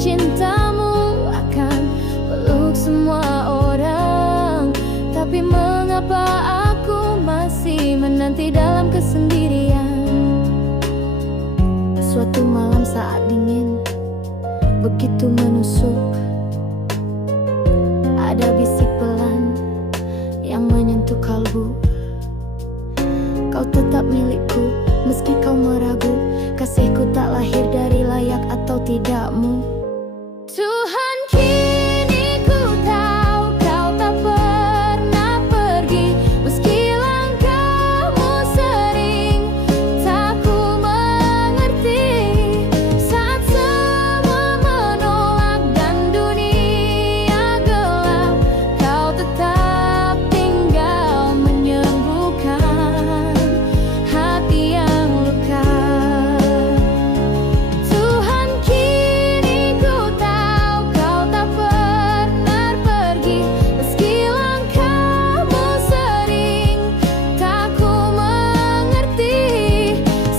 cintamu akan peluk semua orang. Tapi mengapa aku masih menanti dalam kesendirian? Suatu malam saat dingin begitu menusuk, ada bisik pelan yang menyentuh kalbu. Kau tetap milikku meski kau meragu, kasihku tak lahir dari layak atau tidakmu. Tuhan, kini ku tahu kau tak pernah pergi, meski langkahmu sering tak ku mengerti. Saat semua menolak dan dunia gelap, kau tetap tinggal menyembuhkan hati yang luka. Tuhan, kini ku tahu kau tak pernah pergi, meski langkahmu sering tak ku mengerti.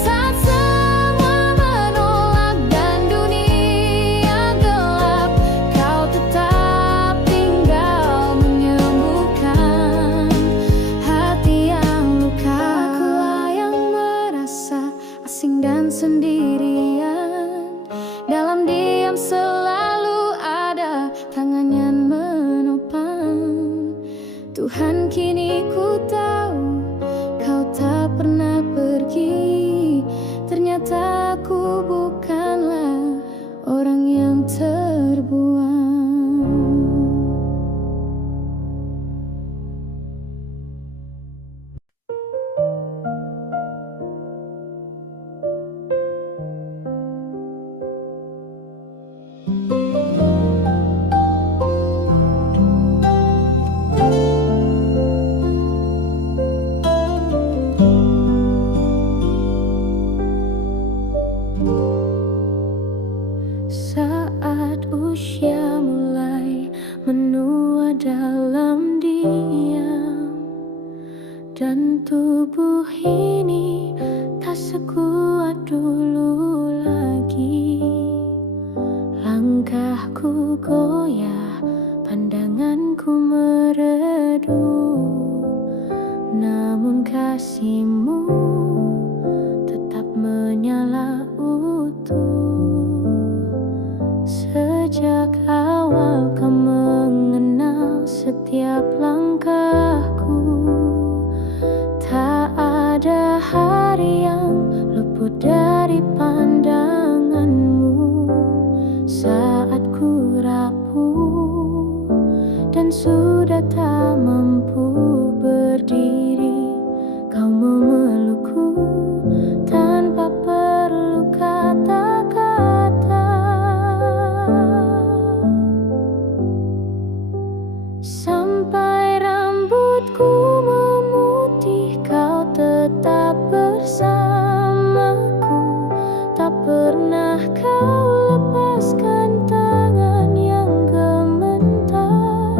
Saat semua menolak dan dunia gelap, kau tetap tinggal menyembuhkan hati yang luka. Akulah yang merasa asing dan sendirian, dalam diam selalu ada tangan yang menopang. Tuhan, kini ku tahu kau tak pernah pergi, ternyata aku bukanlah orang yang terbuang. Saat usia mulai menua dalam diam, dan tubuh ini tak sekuat dulu lagi. Langkahku goyah, pandanganku meredup, namun kasihmu tetap menyala utuh. Sejak awal kau mengenal setiap langkahku, tak ada hari yang luput dari pandanganmu. Saat ku rapuh dan sudah tak mampu berdiri, kau memelukku tanpa perlu kata-kata. Sampai rambutku memutih, kau tetap bersamaku. Tak pernah kau lepaskan tangan yang gemetar.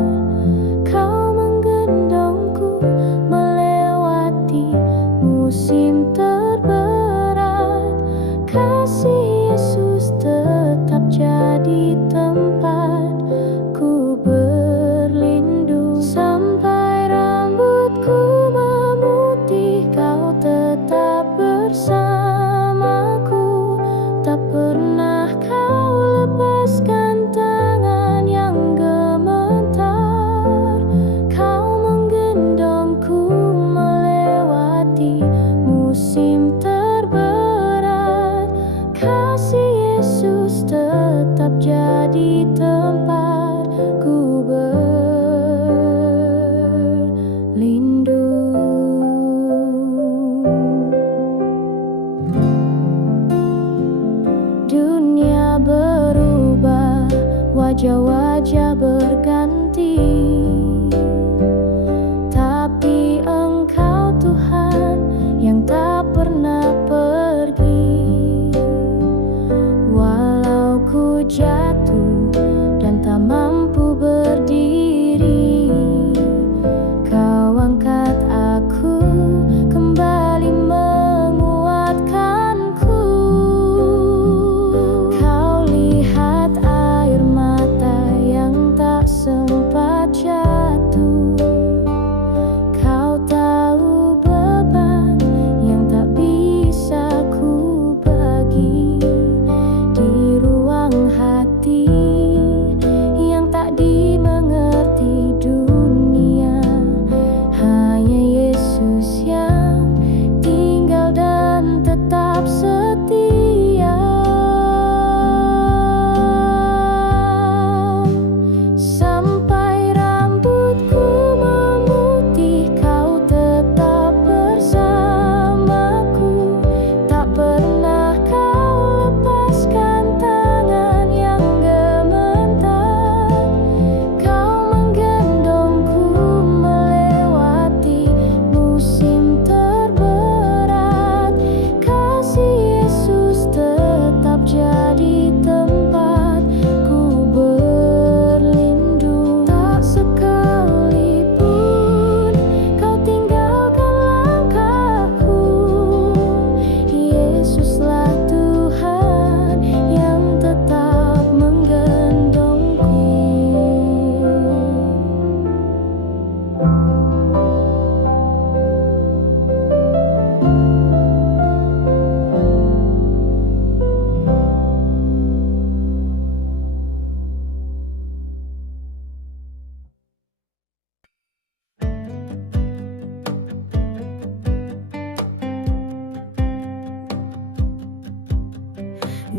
Kau menggendongku melewati musim terberat. Kasih Yesus tetap jadi tempatku berlindung.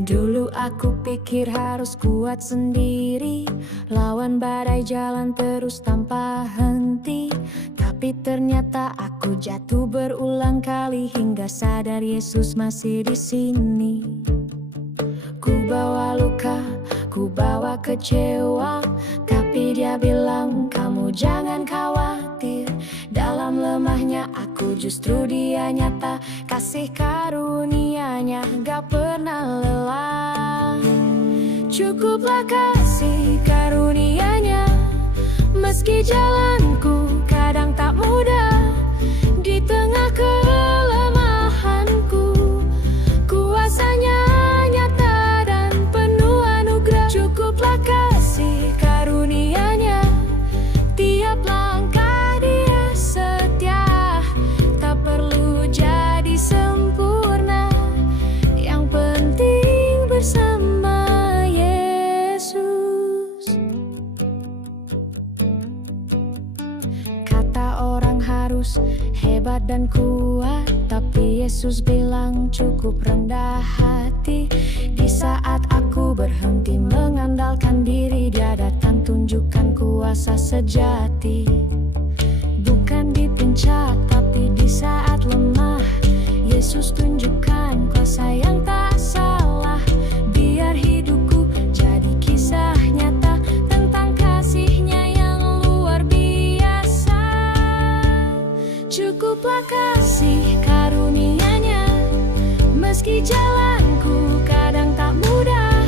Dulu aku pikir harus kuat sendiri, lawan badai jalan terus tanpa henti. Tapi ternyata aku jatuh berulang kali hingga sadar Yesus masih di sini. Ku bawa luka, ku bawa kecewa, tapi Dia bilang kamu jangan khawatir. Dalam lemahnya aku justru Dia nyata, kasih karunia-Nya gak pernah lelah. Cukuplah kasih karunia-Nya, meski jalanku kadang tak mudah. Di tengah kelemahanku, kuasa-Nya nyata dan penuh anugerah. Cukuplah kasih karunia-Nya, tiap langkah Dia setia. Tak perlu jadi sempurna, yang penting bersama Yesus. Kata orang harus hebat dan kuat, tapi Yesus bilang cukup rendah hati. Di saat aku berhenti mengandalkan diri, Dia datang tunjukkan kuasa sejati. Bukan di puncak tapi di saat lemah, Yesus tunjukkan kuasa yang tak salah. Biar hidupku jadi kisah nyata tentang kasih-Nya yang luar biasa. Cukuplah kasih karunia-Nya, meski jalanku kadang tak mudah.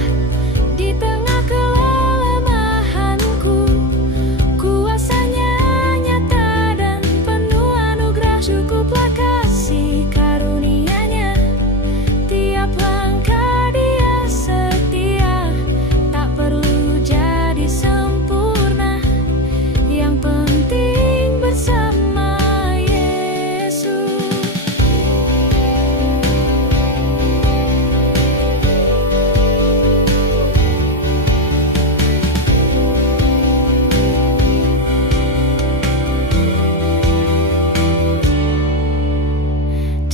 Di tengah kelemahanku, kuasa-Nya nyata dan penuh anugerah. Cukuplah kasih karunia-Nya, tiap langkah Dia setia. Tak perlu jadi sempurna, yang penting bersama Yesus.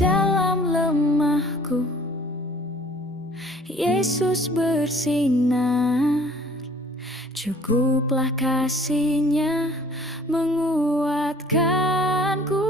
Dalam lemahku, Yesus bersinar. Cukuplah kasih-Nya menguatkanku.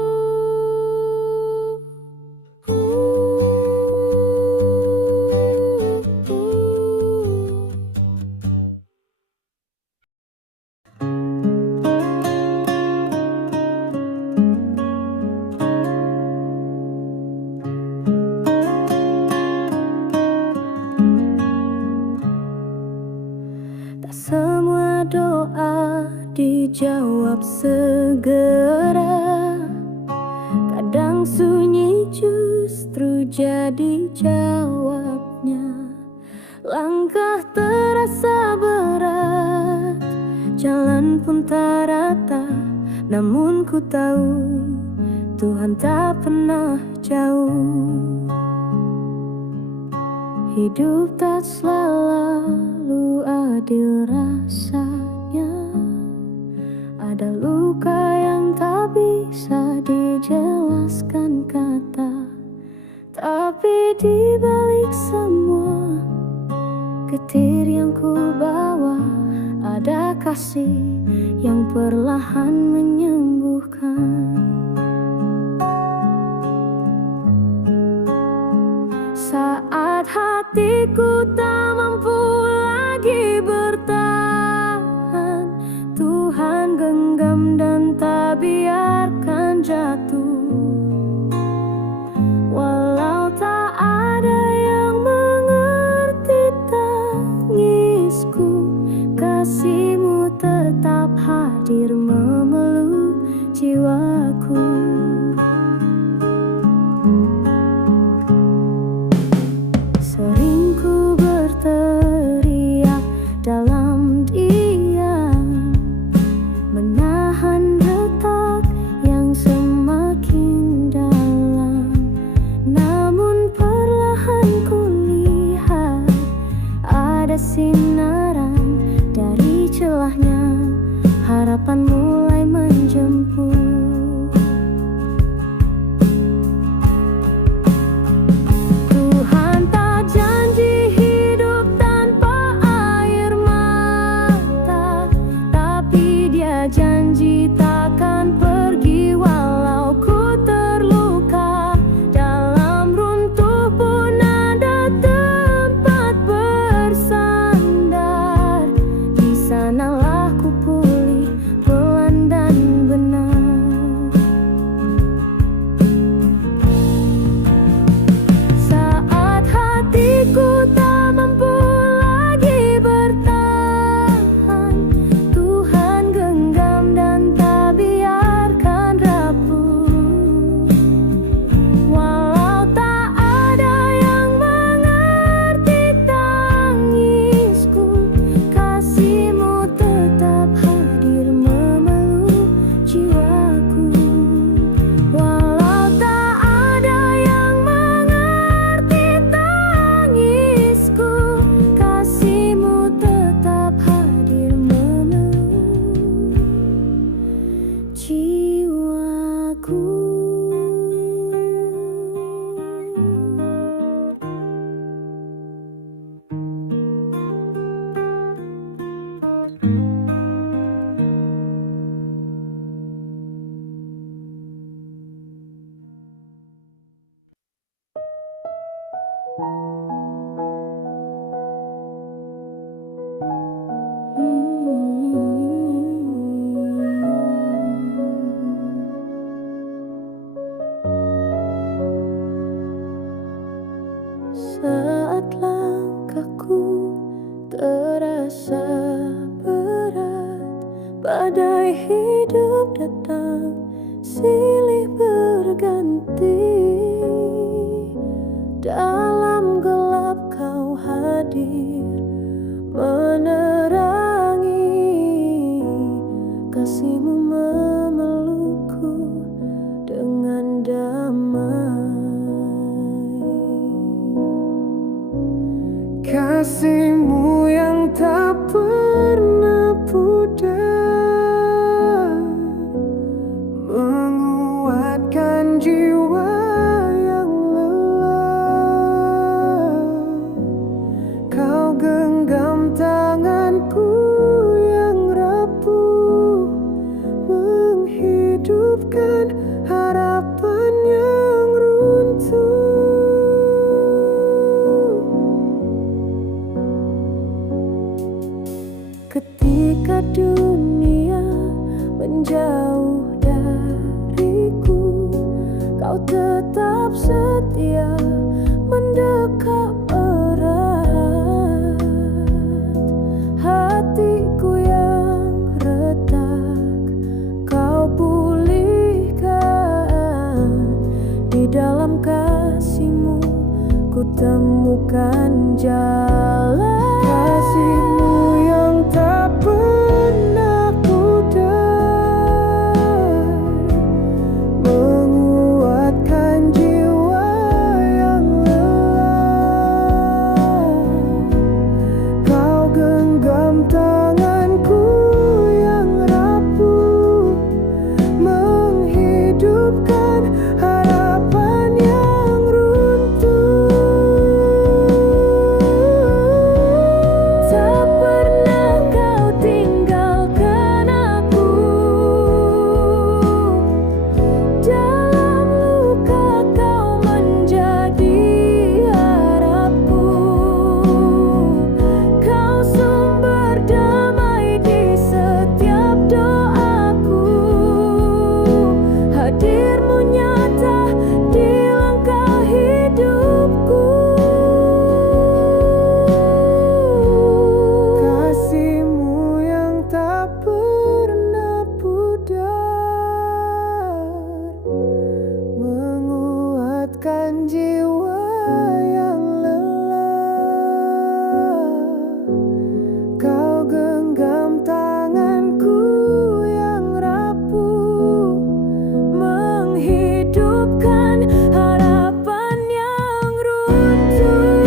Tak semua doa dijawab segera, kadang sunyi justru jadi jawabnya. Langkah terasa berat, jalan pun tak rata, namun ku tahu Tuhan tak pernah jauh. Hidup tak selalu adil rasanya, ada luka yang tak bisa dijelaskan kata. Tapi di balik semua getir yang ku bawa, ada kasih yang perlahan menyembuhkan. Saat hatiku tak mampu lagi bertahan, Tuhan genggam dan tak biarkan jatuh. Walau tak ada yang mengerti tangisku, kasih-Mu tetap hadir memeluk jiwaku. Sering ku jiwaku. Saat langkahku terasa berat, badai hidup datang silih berganti. Dalam gelap kau hadir menerangi, kasih-Mu memelukku dengan damai. Kasih-Mu yang tak pernah pudar menguatkan jiwa yang lelah. Kau genggam tanganku yang rapuh, menghidupkan harapan yang runtuh. Ketika dunia menjauh dariku, Kau tetap setia mendekat erat. Hatiku yang retak Kau pulihkan, di dalam kasih-Mu ku temukan jalan. Kasih-Mu yang tak pernah pudar menguatkan jiwa yang lelah. Kau genggam tanganku yang rapuh, menghidupkan harapan yang runtuh. Tak pernah Kau tinggalkan aku, dalam luka Kau menjadi harapku. Kau sumber damai di setiap doaku, hadir-Mu nyata di langkah hidupku. Kasih-Mu yang tak pernah pudar menguatkan jiwa yang lelah. Kau genggam tanganku yang rapuh, menghidupkan harapan yang runtuh.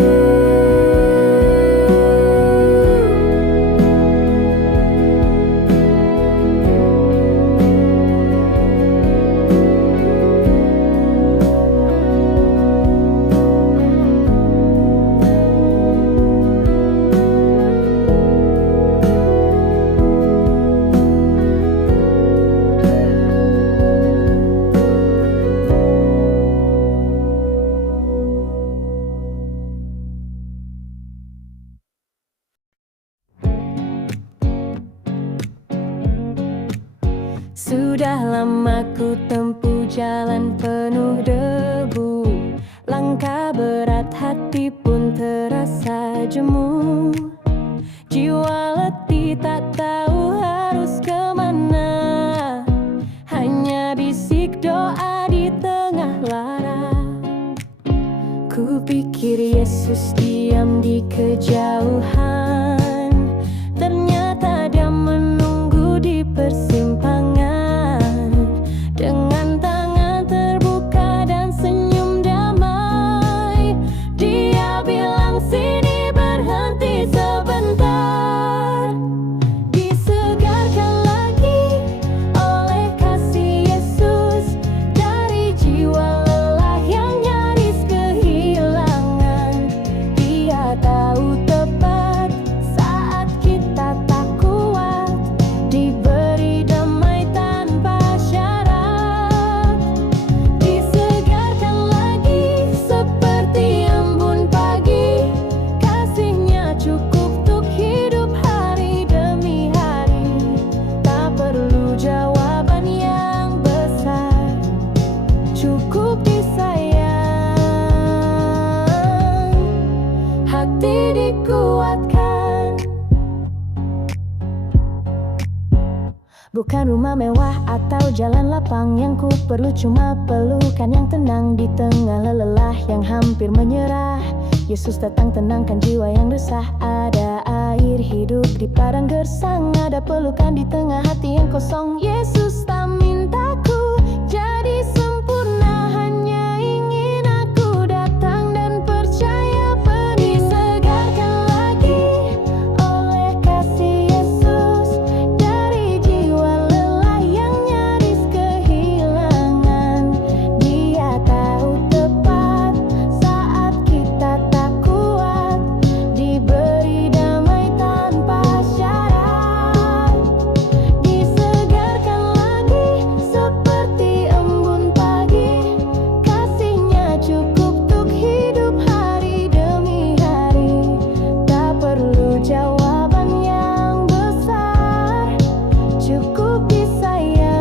Sudah lama ku tempuh jalan penuh debu, langkah berat hati pun terasa jemu. Jiwa letih tak tahu harus kemana, hanya bisik doa di tengah lara. Ku pikir Yesus diam di kejauhan, ternyata Dia menunggu di persimpangan. Dengan tangan terbuka dan senyum damai, Dia bilang sini berhenti sebentar. Disegarkan lagi oleh kasih rumah mewah atau jalan lapang. Yang ku perlu cuma pelukan yang tenang di tengah lelah yang hampir menyerah. Yesus datang tenangkan jiwa yang resah. Ada air hidup di padang gersang, ada pelukan di tengah hati yang kosong. Yesus tak mintaku jadi sempurna, hanya ingin aku datang dan percaya penuh. Disegarkan lagi oleh kasih Yesus dari jiwa lelah yang nyaris kehilangan. Dia tahu tepat saat kita tak kuat, diberi damai tanpa syarat. Disegarkan lagi seperti embun pagi, kasihnya cukup untuk hidup hari demi hari. Tak perlu jawaban yang besar, cukup disayang.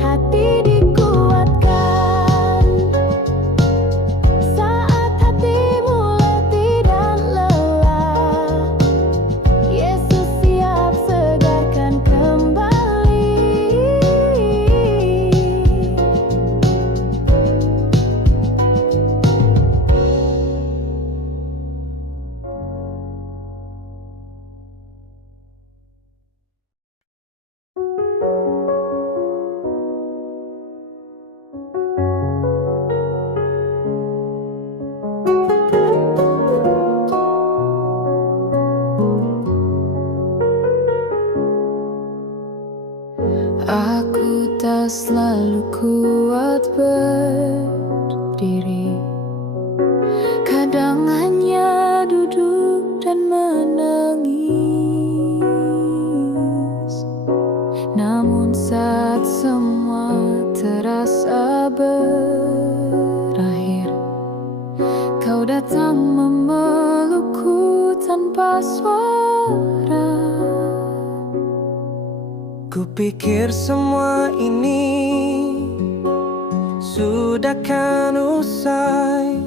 Hati dikuatkan saat hatimu letih dan lelah. Yesus siap segarkan kembali. Aku tak selalu kuat berdiri, kadang hanya duduk dan menangis. Namun saat semua terasa berakhir, kau datang memelukku tanpa suara. Kupikir semua ini sudah kan usai.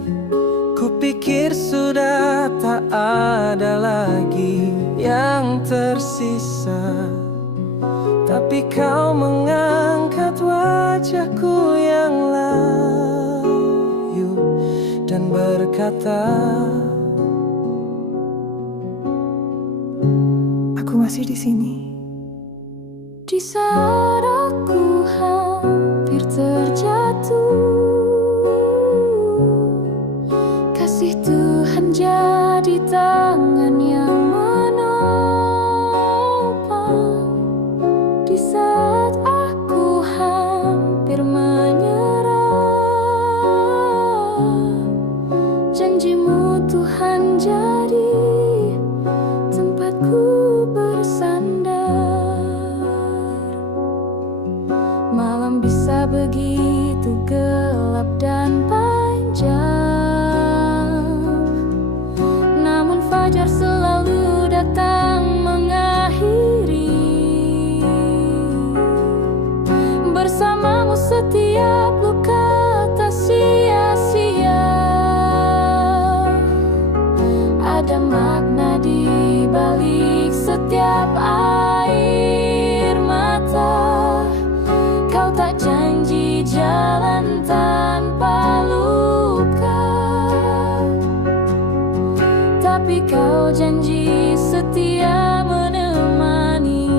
Kupikir sudah tak ada lagi yang tersisa. Tapi kau mengangkat wajahku yang layu dan berkata, Aku masih di sini. Di saat aku hampir terjatuh, kasih Tuhan jadi tangan yang menopang. Di saat aku hampir menyerah, janjimu Tuhan jadi tempatku bersandar. Malam bisa begitu gelap dan panjang, namun fajar selalu datang mengakhiri. Bersamamu setiap luka tak sia-sia. Ada makna di balik setiap air mata. Kau tak janji jalan tanpa luka, tapi kau janji setia menemani.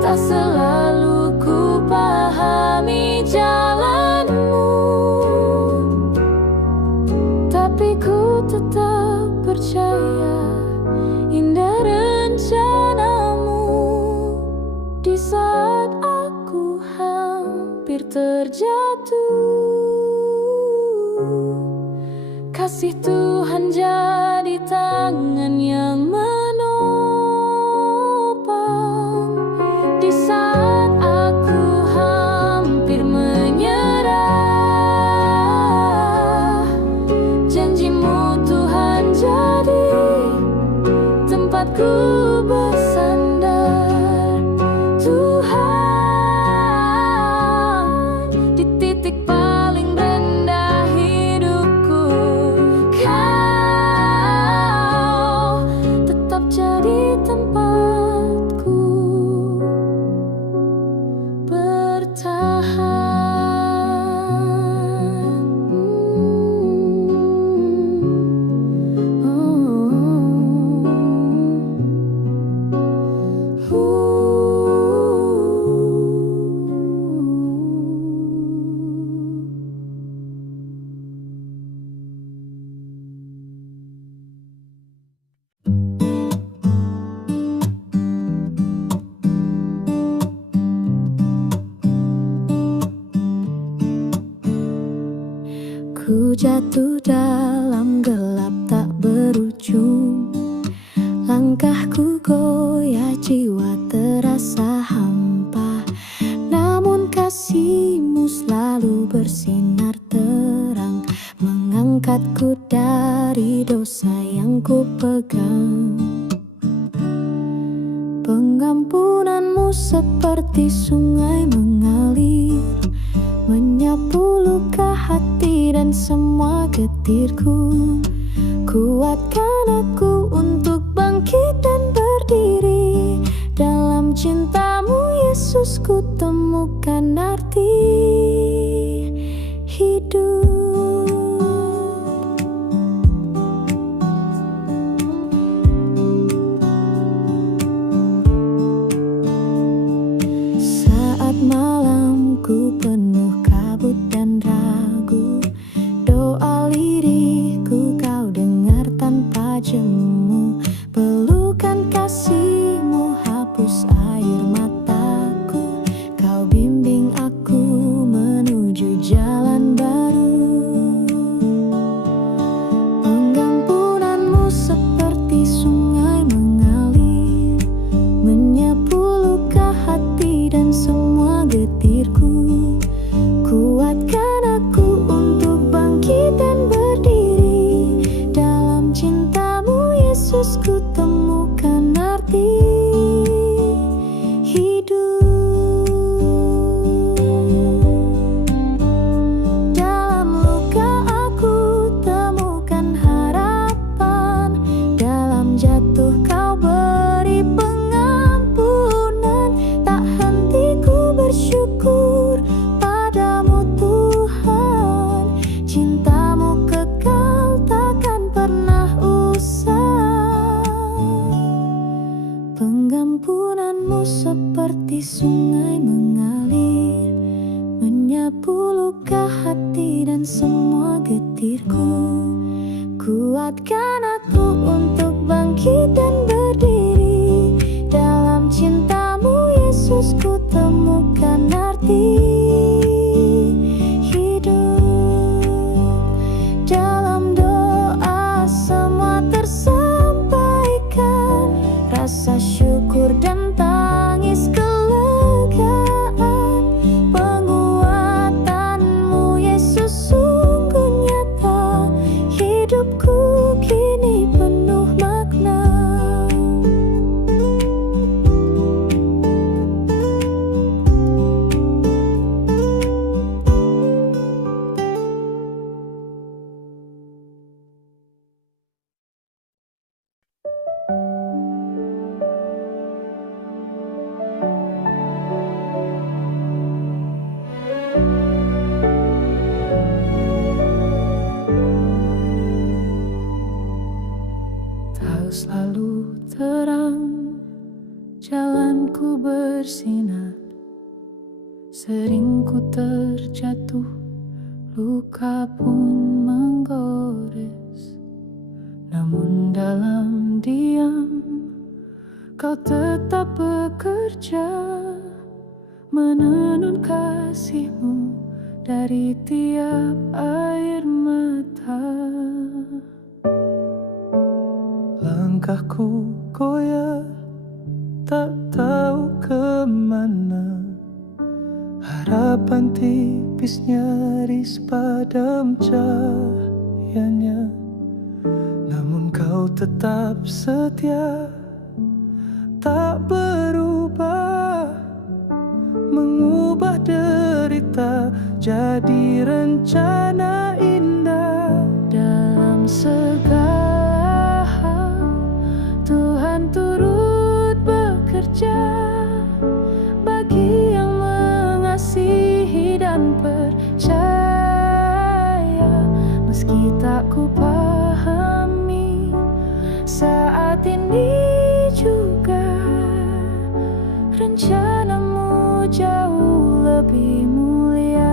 Tak selalu ku pahami jalanmu, tapi ku tetap percaya indah rencanamu. Di saat aku hampir terjatuh, kasih Tuhan jadi tangan yang menopang. Di saat aku hampir menyerah, janjimu Tuhan jadi tempatku bersandar. Tuhan, di titik paling rendah hidupku, Kau tetap tempatku bertahan. Ku jatuh dalam gelap tak berujung. Langkahku goyah, jiwa terasa hampa. Namun kasih-Mu selalu bersinar terang, mengangkatku dari dosa yang ku pegang. Pengampunan-Mu seperti sungai mengalir, menyapu luka hati dan semua getirku. Kuatkan aku untuk bangkit dan berdiri. Dalam cinta-Mu Yesus, ku temukan arti hidup. Saat malamku penuh kabut dan ragu, doa lirikku Kau dengar tanpa jemu. Pelukan kasih-Mu hapus air mataku, Kau bimbing aku menuju jalan baru. Pengampunan-Mu seperti sungai mengalir, menyapu luka hati dan semua getirku. Kuatkan aku untuk bangkit dan berdiri. Dalam cinta-Mu Yesus, ku temukan arti hidup. Dalam luka aku temukan harapan. Dalam jatuh Kau beri pengampunan. Tak henti ku bersyukur padamu Tuhan. Cinta-Mu kekal takkan pernah usai. Pengampunan-Mu seperti sungai mengalir, menyapu luka hati dan semua getirku. Kuatkan aku untuk bangkit dan berdiri. Dalam cinta-Mu Yesus, ku temukan arti hidup. Dalam doa semua tersampaikan, rasa syukur dan tangis kelegaan. Penguatan-Mu Yesus sungguh nyata, hidupku kini penuh makna. Kau selalu terang, jalanku bersinar. Sering ku terjatuh, luka pun menggores. Namun dalam diam, Kau tetap bekerja, menenun kasih-Mu dari tiap air mata. Langkahku goyah, tak tahu kemana. Harapan tipis nyaris padam cahayanya. Namun Kau tetap setia, tak berubah, mengubah derita jadi rencana indah. Dalam segala hal Tuhan turut lebih mulia.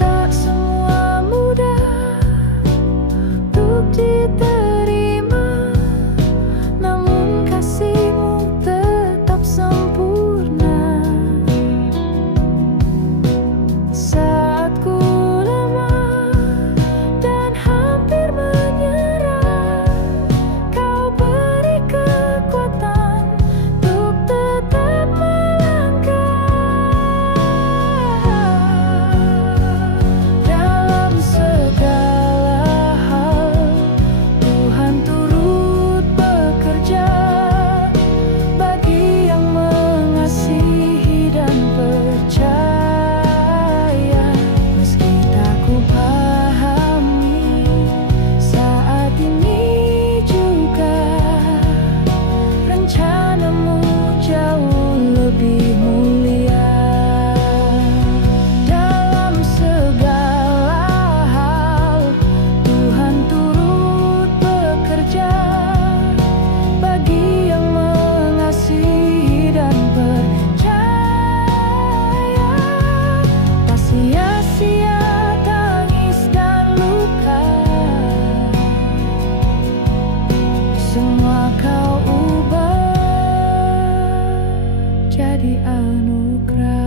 Tak semua mudah untuk diterima, namun kasih-Mu tetap sempurna. Saat ku lemah dan hampir menyerah, Kau beri kekuatan untuk tetap melangkah. Dalam segala hal Tuhan turut bekerja bagi yang mengasihi dan percaya. Meski tak ku pahami saat ini juga, rencana-Mu jauh lebih mulia. Dalam segala hal Tuhan turut bekerja bagi yang mengasihi dan percaya. Tak sia-sia tangis dan luka, semua Kau ubah jadi anugerah.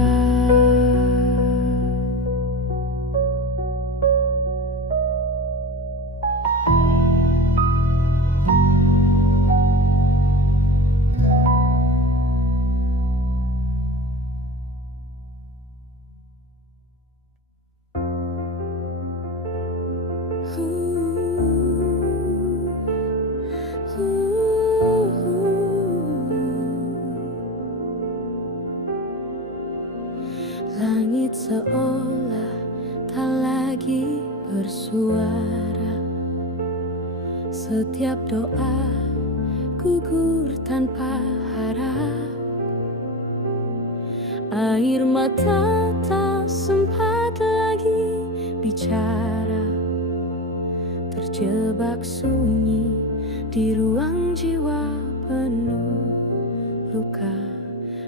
Langit seolah tak lagi bersuara. Setiap doa gugur tanpa harap. Air mata tak sempat lagi bicara. Terjebak sunyi di ruang jiwa penuh luka.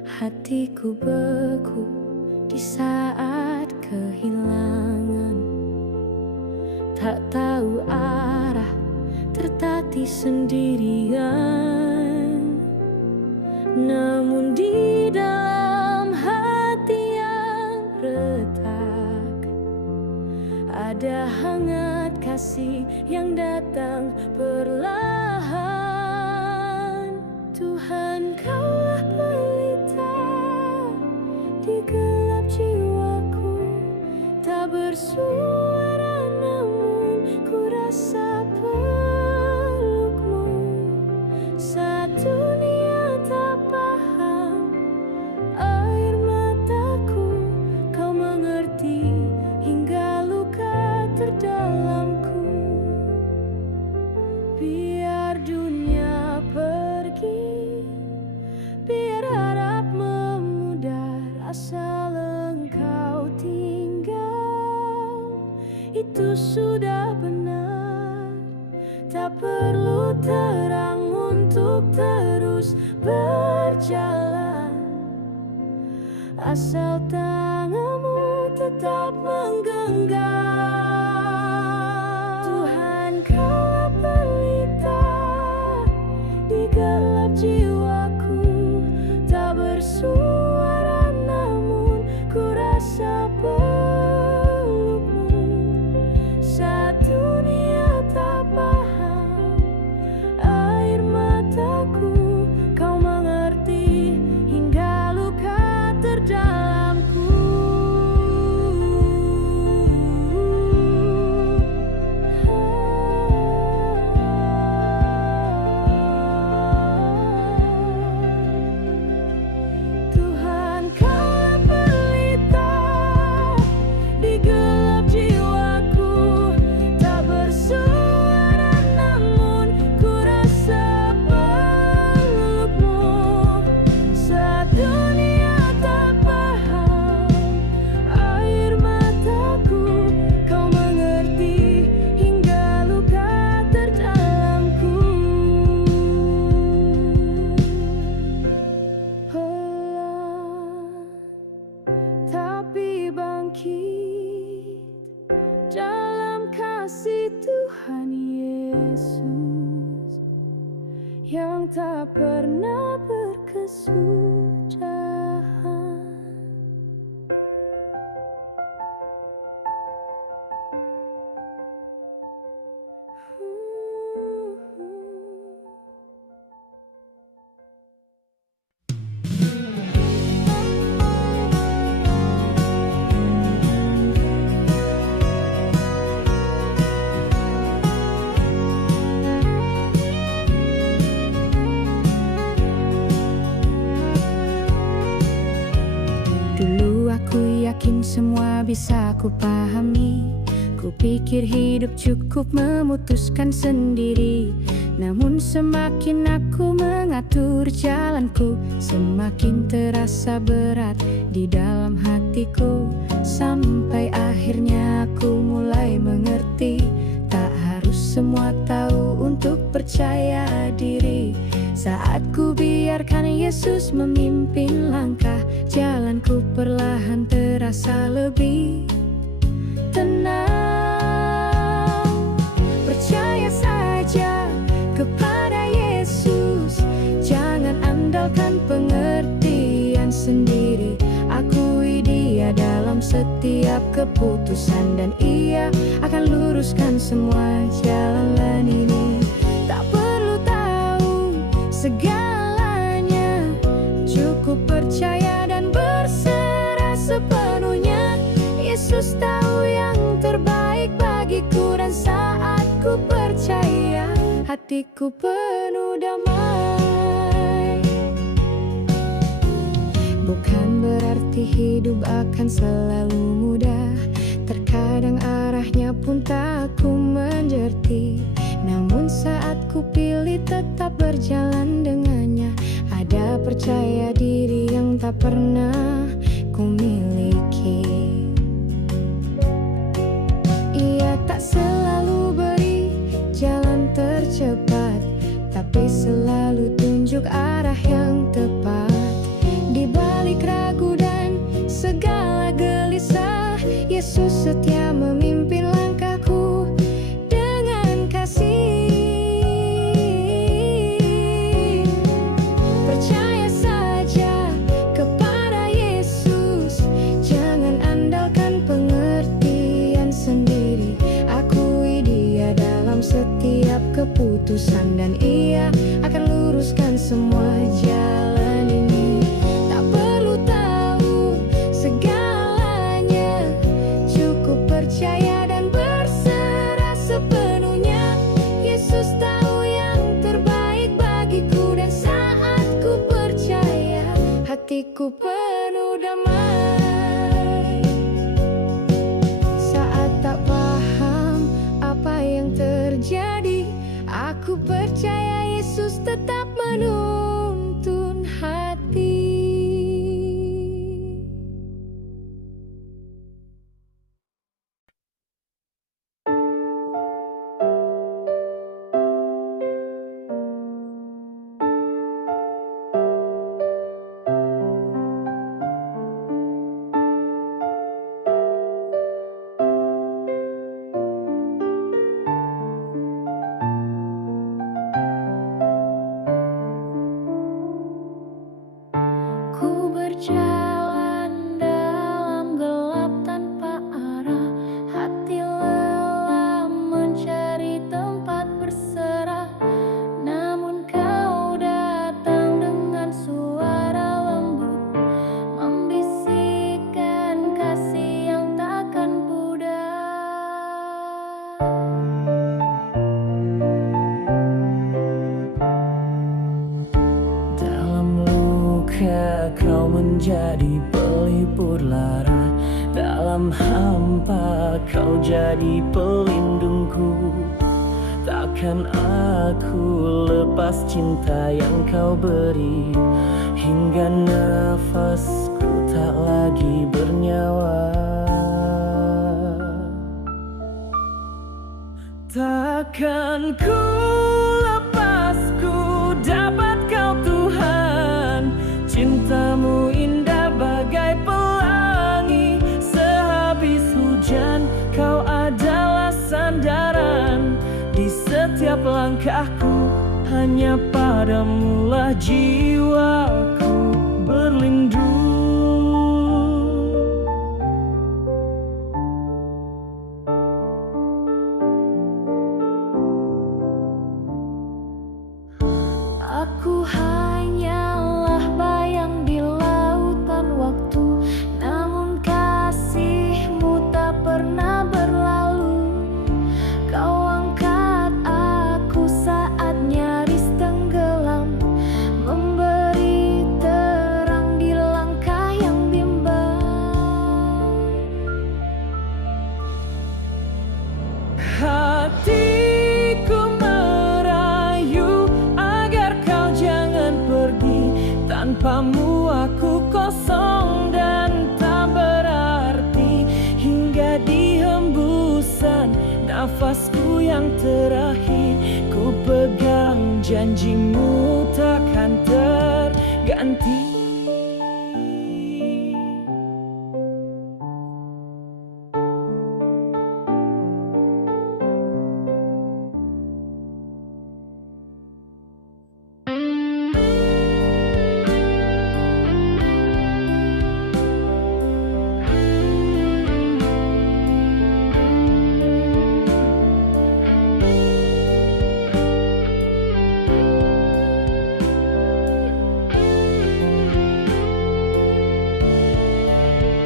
Hatiku beku di saat kehilangan, tak tahu arah, tertatih sendirian. Namun di dalam hati yang retak ada hangat kasih yang datang perlahan. Tuhan, Kaulah pelita di gelap jiwaku, tak bersuara namun ku rasa peluk-Mu. Saat dunia tak paham air mataku, Kau mengerti hingga luka terdalamku. Biar dunia pergi, biar harap memudar, asal Engkau tinggal, itu sudah benar. Tak perlu terang untuk terus berjalan, asal tangan-Mu tetap menggenggam. Tuhan, Kaulah pelita di gelap jiwaku, tak bersuara namun ku rasa peluk-Mu. Saat dunia tak paham air mataku, Kau mengerti hingga luka terdalamku. Tuhan Yesus yang tak pernah berkesudahan. Dulu aku yakin semua bisa ku pahami. Ku pikir hidup cukup memutuskan sendiri. Namun semakin aku mengatur jalanku, semakin terasa berat di dalam hatiku. Sampai akhirnya aku mulai mengerti, tak harus semua tahu untuk percaya diri. Saat ku biarkan Yesus memimpin langkah, jalanku perlahan terasa lebih tenang. Percaya saja kepada Yesus, jangan andalkan pengertian sendiri. Akui Dia dalam setiap keputusan, dan Ia akan luruskan semua jalan ini. Tak perlu tahu segalanya, cukup percaya dan berserah sepenuhnya. Yesus tahu yang terbaik bagiku, dan saat ku percaya, hatiku penuh damai. Bukan berarti hidup akan selalu mudah, terkadang arahnya pun tak ku mengerti. Namun saat ku pilih tetap berjalan dengannya, ada percaya diri yang tak pernah ku miliki. Ia tak selalu beri jalan tercepat, tapi selalu tunjuk arah yang tepat. Di balik ragu dan segala gelisah, Yesus setia memimpin langkahku dengan kasih. Percaya saja kepada Yesus, jangan andalkan pengertian sendiri. Akui Dia dalam setiap keputusan, dan Ia akan luruskan semua jalan ini. Tak perlu tahu segalanya, cukup percaya dan berserah sepenuhnya. Yesus tahu yang terbaik bagiku, dan saat ku percaya, hatiku penuh damai. Saat tak paham apa yang terjadi, aku percaya Yesus tetap menuntun hati. Ku berjalan dalam gelap tanpa arah, hati lelah mencari tempat berserah. Namun Kau datang dengan suara lembut, membisikkan kasih yang takkan pudar. Dalam luka Kau menjadi pelipur lara, dalam hampa Kau jadi pelindungku. Takkan aku lepas cinta yang Kau beri, hingga nafasku tak lagi bernyawa. Takkan ku lepas, ku dapat Kau Tuhan. Cintamu indah bagai pelangi, sehabis hujan Kau adalah sandaran. setiap langkahku, hanya padamulah jiwaku berlindung. Aku hanyalah bayang di lautan waktu, namun kasih-Mu tak pernah berlalu. Kau angkat aku saat nyaris tenggelam, memberi terang di langkah yang bimbang. Hatiku merayu agar kau jangan pergi. Tanpamu aku kosong dan tak berarti. Hingga di hembusan nafasku yang terakhir, ku pegang janji-Mu takkan terganti.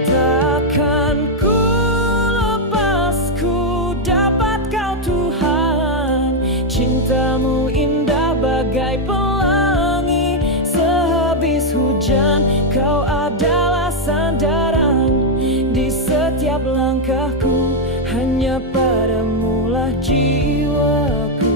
Takkan ku lepas, ku dapat Kau Tuhan. Cinta-Mu indah bagai pelangi, sehabis hujan Kau adalah sandaran. Di setiap langkahku, hanya padamulah jiwaku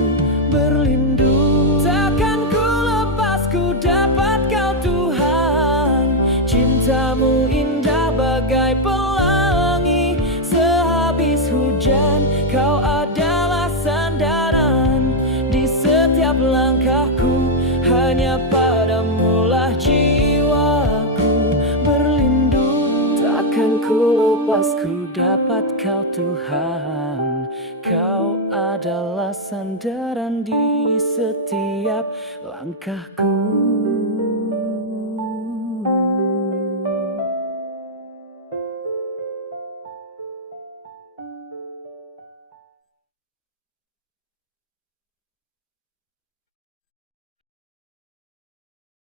berlindung. Takkan ku lepas, ku dapat Kau Tuhan. Cinta-Mu indah bagai pelangi, sehabis hujan Kau adalah sandaran. Di setiap langkahku, hanya padamulah jiwaku berlindung. Takkan ku lepas, ku dapat Kau Tuhan. Kau adalah sandaran di setiap langkahku.